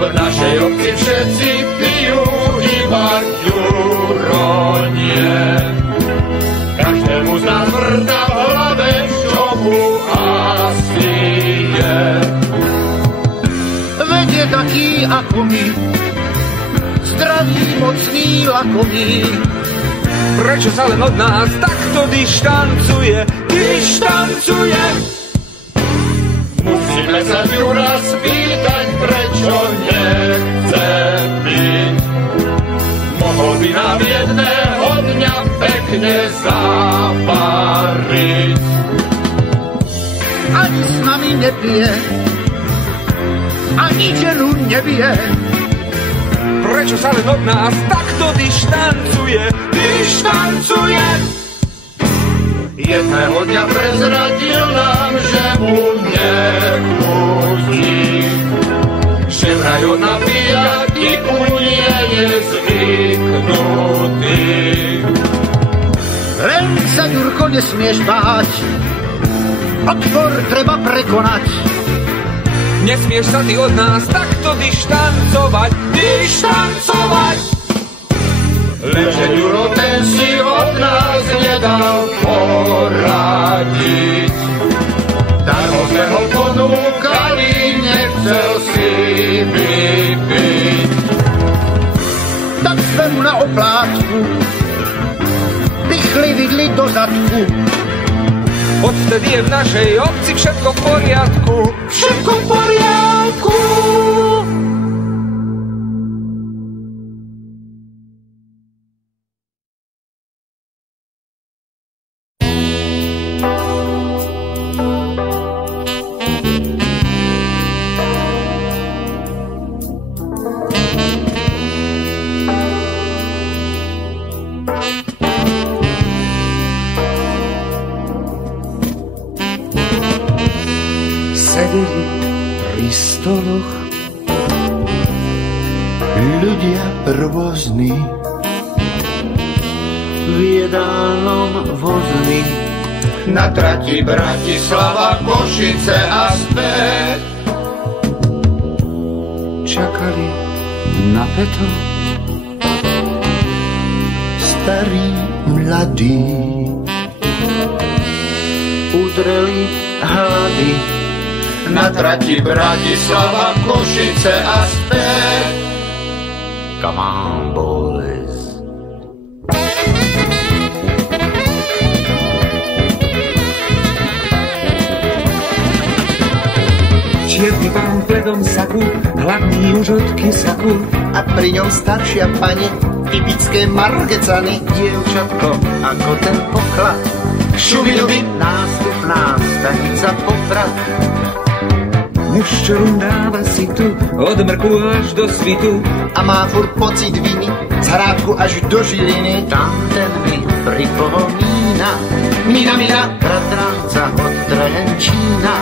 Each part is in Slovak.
V našej obci všetci pijú iba ďuronie. Každému z nás vrta v hlave, čo mu asi je. Veď je taký ako my, zdravý, mocný, lakomý. Prečo sa len od nás takto dištancuje? Musíme sa Ďura spýtať, prečo nechce byť. Mohol by nám jedného dňa pekne zapariť. Ani s nami nepije, ani ženu nebije. Prečo sa len od nás takto dištancuje? Jedného dňa prezradil nám, že mu nepustí, že vraj on na pijatiku nie je zvyknutý. Len sa, Ďurko, nesmieš báť, odpor treba prekonať. Nesmieš sa ty od nás takto dištancovať. Lenže Ďuro, ten si od nás nedal poradiť. Darmo sme ho ponúkali, nechcel si vypiť. Tak sme mu na oplátku pichli vidli do zadku. Odvtedy je v našej obci všetko v poriadku. Sedeli pri stoloch ľudia rôzni, v jedálnom vozni. Na trati Bratislava, Košice a späť. Čakali napäto starí, mladí, udreli hlady. Na trati Bratislava, Košice a späť. Come on, boys. Čierny pán v bledom saku, hladný už od kysaku. A pri ňom staršia pani, typické margecany. Dievčatko, ako ten poklad, Šubidubi, nástupná stanica Poprad. Muž, čo rundáva si tu, od mrku až do svitu. a má furt pocit viny, z Hrádku až do Žiliny. Tam ten mi pripomína Mina, bratranca od Trenčína.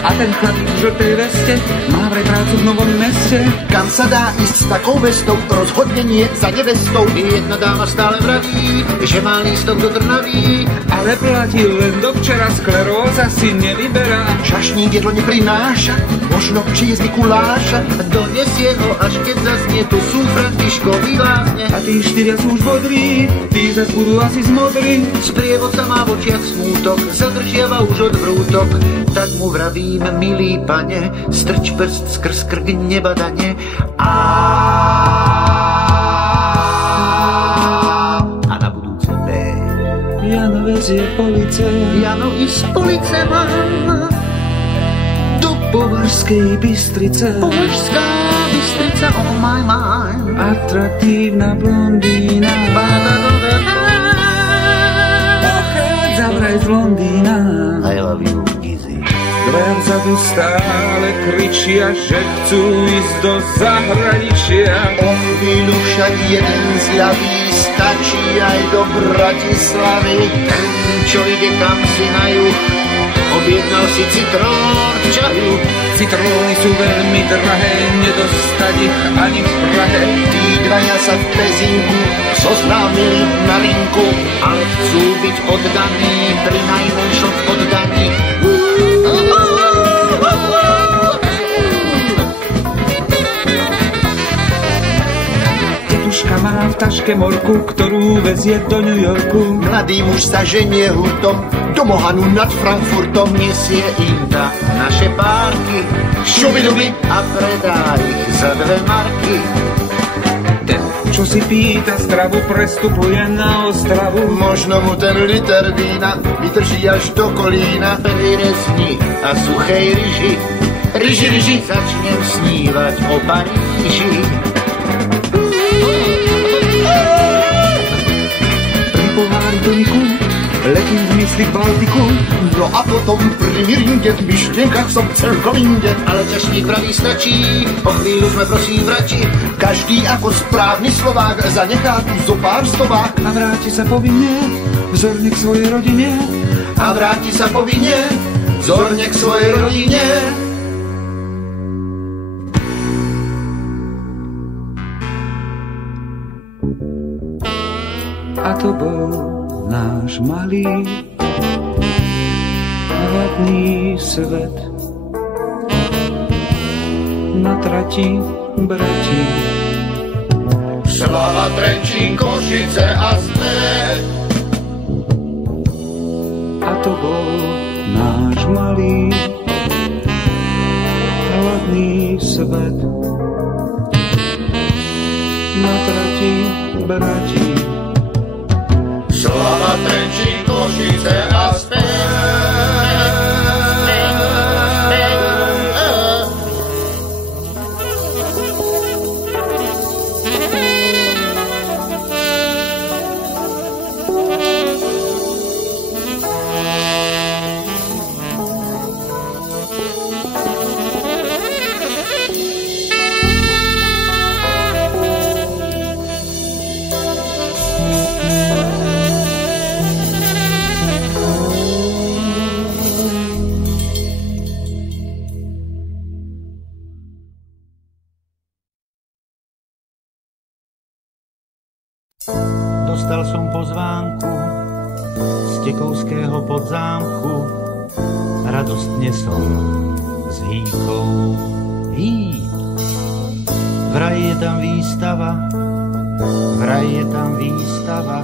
A ten chlapík v žltej veste má vraj prácu v Novom Meste. kam sa dá ísť s takou vestou, rozhodne nie za nevestou. Jedna dáma stále vraví, že má lístok do Trnavy, Ale platí len do včera, skleróza si nevyberá. čašník jedlo neprináša, možno či je Mikuláša. Donesie ho, až keď zaznie, tu sú Františkovi lázne. A tí štyria sú už bodrí, tí zas budú asi zmodrí. Sprievodca má v očiach smútok, zadržiava už od vrútok. Tak mu vravím, milý pane, strč prst skrz krk nebadane. A na budúce B. Jano vezie police, Jano i z ulice mám, do Považskej Bystrice. Považská Bystrica, oh my mind. Atraktívna blondína pochádza vraj z Londýna. I love you, Gizzy. Dvaja vzadu stále kričia, že chcú ísť do zahraničia. O chvíľu však jeden zľaví, stačí aj do Bratislavy. Ten, čo ide tam si na juh, objednal si citrón k čaju. Citróny sú veľmi drahé, nedostať ich ani v Prahe. Tí dvaja sa v Pezinku zoznámili na rinku, ale chcú byť oddaní, pri najmenšom oddaní. Tetuška má v taške morku, ktorú vezie do New Yorku. Mladý muž sa ženie hurtom do Mohanu nad Frankfurtom. Nesie im na naše párky šubiduby a predá ich za 2 marky. Ten, čo si pýta stravu, prestupuje na Ostravu. Možno mu ten liter vína vydrží až do kolína. Pri rezni a suchej ryži, ryži, začnem snívať o Paríži. Pri pohári toniku letím v mysli k Baltiku. No a potom pri Miringe v myšlienkach som celkom inde. Ale ťažník vraví stačí, o chvíľu sme prosím vrati. Každý ako správny Slovák zanechá tu zo pár stovák. A vráti sa povinne vzorne k svojej rodine. A vráti sa povinne vzorne k svojej rodine. A to bol náš malý hladný svet. Na trati brati Šlava, Trenčín, Košice a späť. A to bol náš malý hladný svet. Na trati brati Šlava, Trenčín, Košice a späť. Dostal som pozvánku z Tekovského podzámku. Radostne som s Hýkou. Vraj je tam výstava, vraj je tam výstava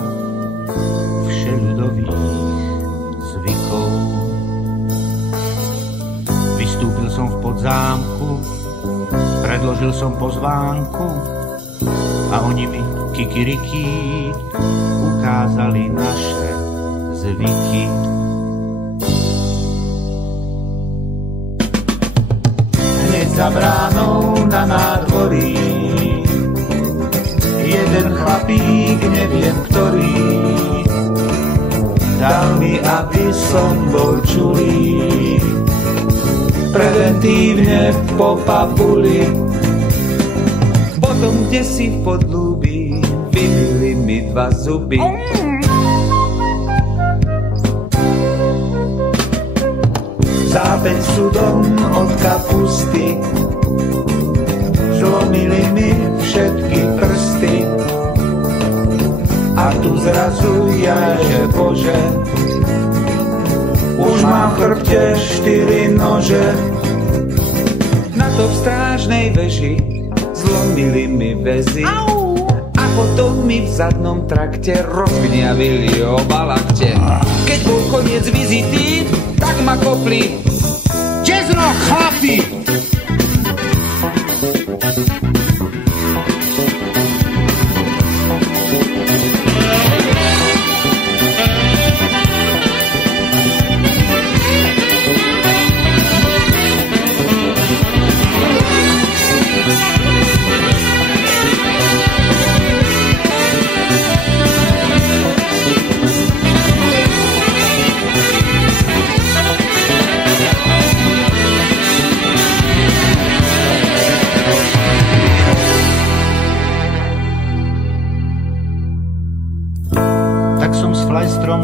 všeľudových zvykov. Vystúpil som v podzámku, predložil som pozvánku a oni mi kikiriki ukázali naše zvyky. Hneď za bránou na nádvorí jeden chlapík, neviem ktorý, dal mi, aby som bol čulý, preventívne po papuli. Potom, kde si v podlúbi vybili mi 2 zuby. Zápäť sudom od kapusty zlomili mi všetky prsty. A tu zrazu ja, že Bože, už mám v chrbte 4 nože. Na to v strážnej veži zlomili mi väzy. A potom mi v zadnom trakte rozgňavili oba lakte. Keď bol koniec vizity, tak ma kopli. Čezro, chlapi!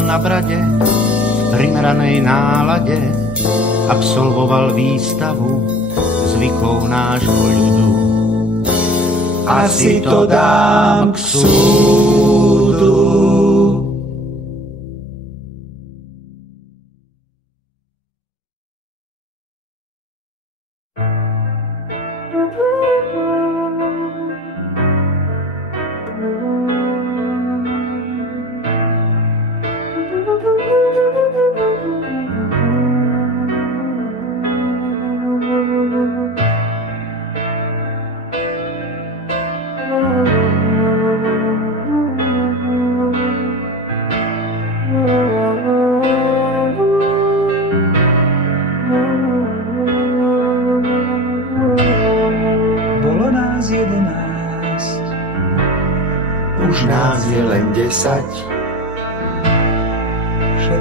Na brade v primeranej nálade absolvoval výstavu zvykov nášho ľudu. Asi to dám k súdu.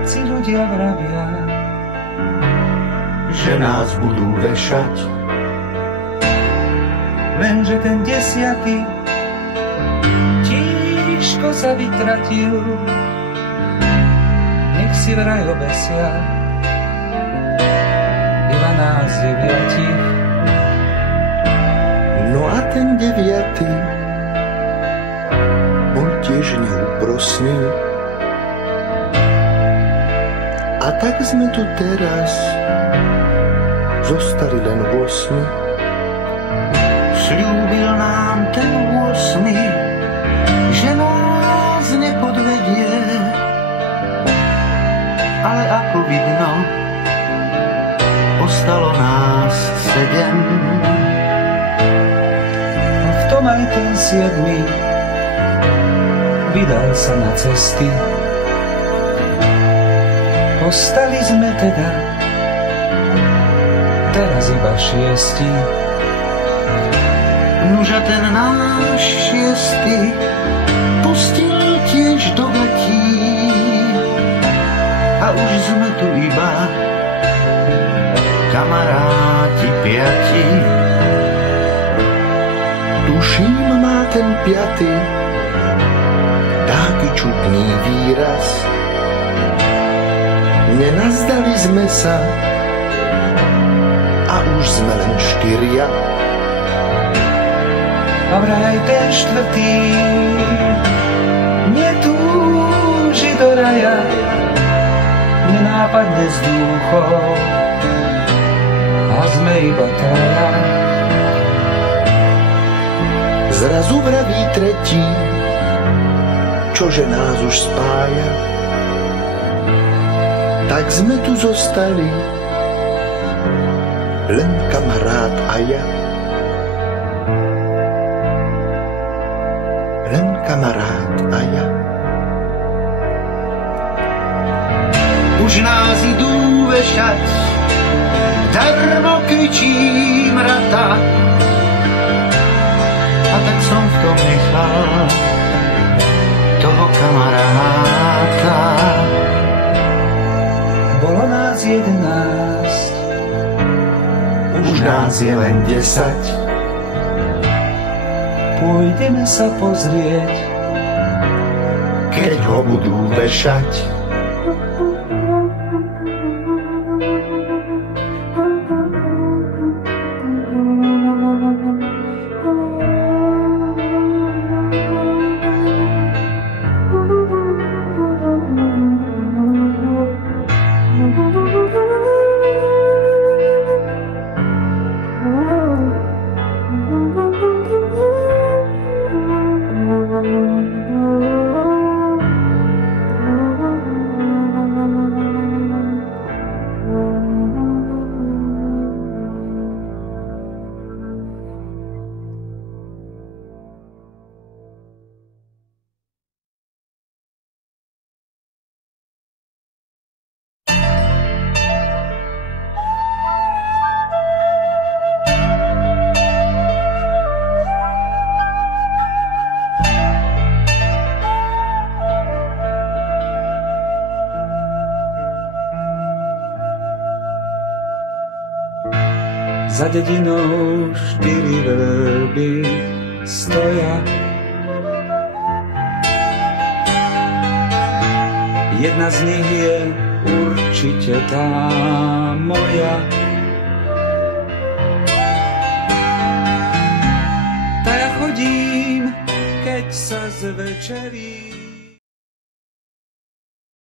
Všetci ľudia vravia, že nás budú vešať. Lenže ten 10. tížko sa vytratil. Nech si vraj obesia iba nás 9. No a ten 9. bol tiež neúprosný. A tak sme tu teraz zostali len 8. Sľúbil nám ten 8, že nás nepodvedie, ale ako vidno, ostalo nás 7. A v tom aj ten 7. vydal sa na cesty. Ostali sme teda teraz iba 6. Nuža ten náš 6. pustil tiež do gatí a už sme tu iba kamaráti 5. Tuším, má ten 5. taký čudný výraz. Nenazdali sme sa a už sme len 4. A vraj ten 4. netúži do raja, nenápadne z duchov a sme iba 3. Zrazu vraví 3, čože nás už spája. Tak sme tu zostali len kamarát a ja. Len kamarát a ja. Už nás idú vešať, darmo kričím rata. A tak som v tom nechal toho kamaráta. Bolo nás 11, Už nás je len 10. pôjdeme sa pozrieť, Keď ho budú vešať. Za dedinou 4 vrby stoja. Jedna z nich je určite tá moja. Tá ja chodím, keď sa zvečerí.